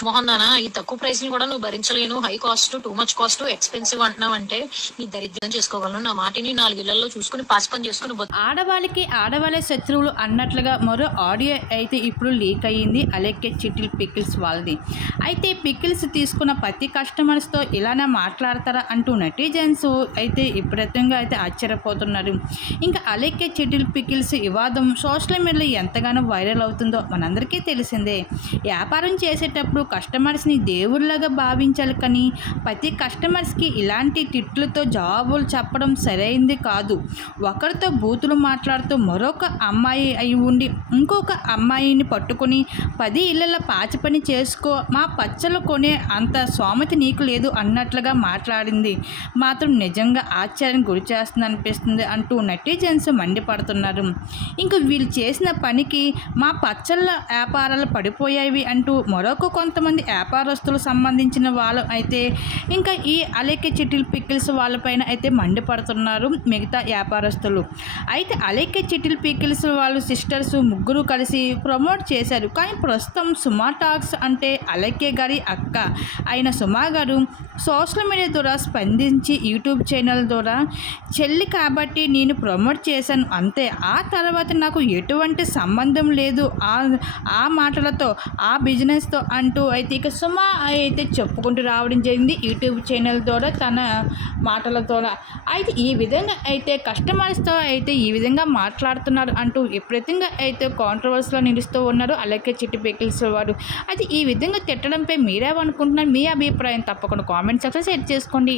పిచ్చిమోహందానా ఈ తక్కువ ప్రైస్ని కూడా నువ్వు భరించలేను. High cost too much cost expensive అంటున్నావు అంటే నీ దరిద్రం చేసుకోగలను. నా మాటిని నాలుగు ఇళ్ళలో చూసుకుని పాస్ పని చేసుకుని ఆడవాళ్ళకి ఆడవాళ్ళే శత్రువులు అన్నట్లుగా మరో ఆడియో అయితే ఇప్పుడు లీక్ అయ్యింది. అలెక్కే చిటిల్ పికిల్స్ వాళ్ళది. అయితే పికిల్స్ తీసుకున్న ప్రతి కస్టమర్స్తో ఇలానే మాట్లాడతారా అంటూ నెటిజన్స్ అయితే విపరీతంగా అయితే ఆశ్చర్యపోతున్నారు. ఇంకా అలెక్కే చిటిల్ పికిల్స్ వివాదం సోషల్ మీడియాలో ఎంతగానో వైరల్ అవుతుందో మనందరికీ తెలిసిందే. వ్యాపారం చేసేటప్పుడు కస్టమర్స్ని దేవుళ్ళగా భావించాలి కానీ ప్రతి కస్టమర్స్కి ఇలాంటి తిట్లతో జవాబులు చెప్పడం సరైంది కాదు. ఒకరితో బూతులు మాట్లాడుతూ మరొక అమ్మాయి అయి ఉండి ఇంకొక అమ్మాయిని పట్టుకొని పది ఇళ్ళ పాచి పని చేసుకో మా పచ్చలు కొనే అంత సోమతి నీకు లేదు అన్నట్లుగా మాట్లాడింది. మాత్రం నిజంగా ఆశ్చర్యం గురి చేస్తుంది అనిపిస్తుంది అంటూ నెటిజన్స్ మండిపడుతున్నారు. ఇంక వీళ్ళు చేసిన పనికి మా పచ్చళ్ళ వ్యాపారాలు పడిపోయాయి అంటూ మరొక కొంత కొంతమంది వ్యాపారస్తులు సంబంధించిన వాళ్ళు అయితే ఇంకా ఈ అలేకే చిటిల్ పికిల్స్ వాళ్ళపైన అయితే మండిపడుతున్నారు మిగతా వ్యాపారస్తులు. అయితే అలేకే చిటిల్ పికిల్స్ వాళ్ళు సిస్టర్స్ ముగ్గురు కలిసి ప్రమోట్ చేశారు. కానీ ప్రస్తుతం సుమా టాక్స్ అంటే అలేకే గారి అక్క అయిన సుమా గారు సోషల్ మీడియా ద్వారా స్పందించి యూట్యూబ్ ఛానల్ ద్వారా చెల్లి కాబట్టి నేను ప్రమోట్ చేశాను. అంతే. ఆ తర్వాత నాకు ఎటువంటి సంబంధం లేదు. ఆ ఆ మాటలతో ఆ బిజినెస్తో అంటూ అయితే ఇక సుమ అయితే చెప్పుకుంటూ రావడం జరిగింది. యూట్యూబ్ ఛానల్ ద్వారా తన మాటల ద్వారా అయితే ఈ విధంగా అయితే కస్టమర్స్తో అయితే ఈ విధంగా మాట్లాడుతున్నారు అంటూ విపరీతంగా అయితే కాంట్రవర్సీలో నిలుస్తూ ఉన్నారు అలాగే చిట్టి పెకిల్స్ వారు. అయితే ఈ విధంగా తిట్టడంపై మీరేమనుకుంటున్నారు? మీ అభిప్రాయం తప్పకుండా కామెంట్ సెక్షన్ షేర్ చేసుకోండి.